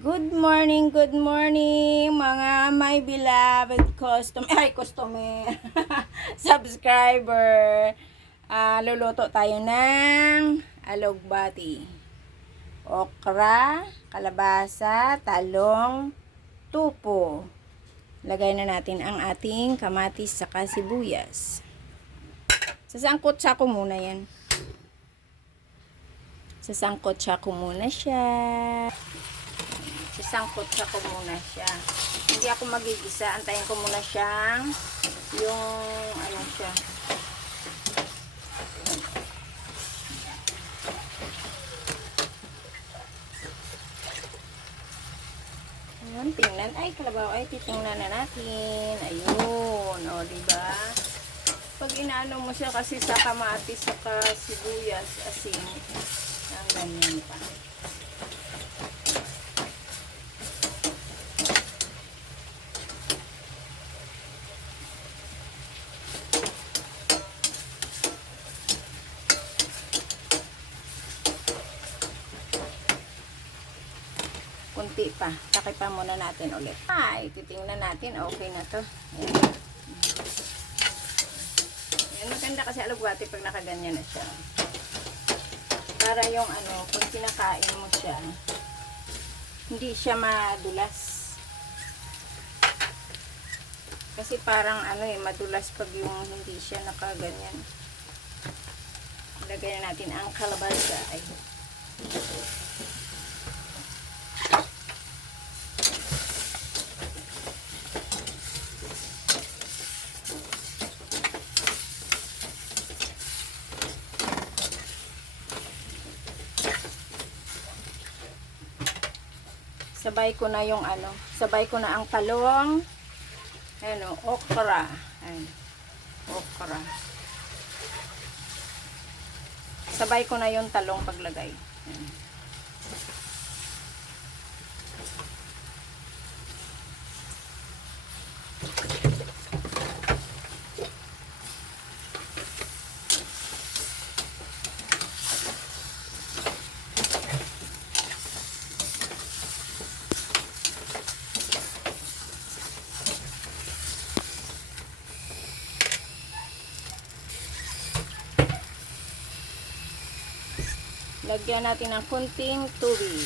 Good morning mga my beloved subscriber. Luluto tayo ng alugbati, okra, kalabasa, talong, tupo. Lagay na natin ang ating kamatis saka sibuyas. Sasangkot sa ko muna yan. Sasangkot siya ko muna siya. Sasangkot siya ko muna siya. Hindi ako magigisa. Antayin ko muna siyang yung ano siya. Ayan, tingnan. Ay, kalabaw. Ay, titingnan na natin. Ayun. O, diba? Pag inaano mo siya kasi sa kamatis, saka sibuyas, asin, ang ganyan pa. Kunti pa. Takip pa muna natin ulit. Ay, titingnan natin. Okay na to. Ayan. Ayan, maganda kasi alugbati pag nakaganyan na siya. Para yung ano, pag kinakain mo siya, hindi siya madulas. Kasi parang ano madulas pag yung hindi siya nakaganyan. Lagay na natin ang kalabasa. Ay. Sabay ko na yung ano, sabay ko na ang talong, ano, okra. Ayan, okra. Sabay ko na yung talong paglagay. Ayan. Lagyan natin ng kunting tubig.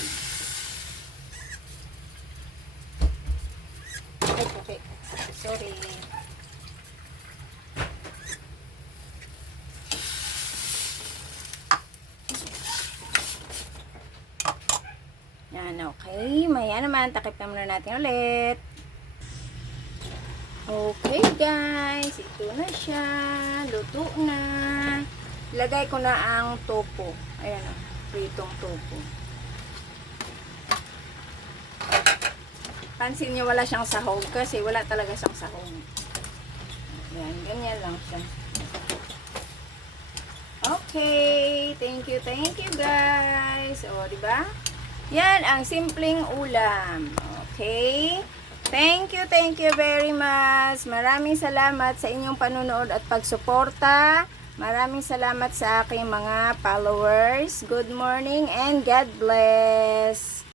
Ay, okay. Sorry. Yan, okay. Maya naman, takip na muna natin ulit. Okay, guys. Ito na siya. Luto na. Lagay ko na ang topo. Ayan o. Pritong topo. Pansin niyo wala siyang sahog kasi wala talaga siyang sahog. Ayan, ganyan lang siya. Okay, thank you guys. O, diba? Yan ang simpleng ulam. Okay? Thank you very much. Maraming salamat sa inyong panunood at pagsuporta. Maraming salamat sa aking mga followers. Good morning and God bless.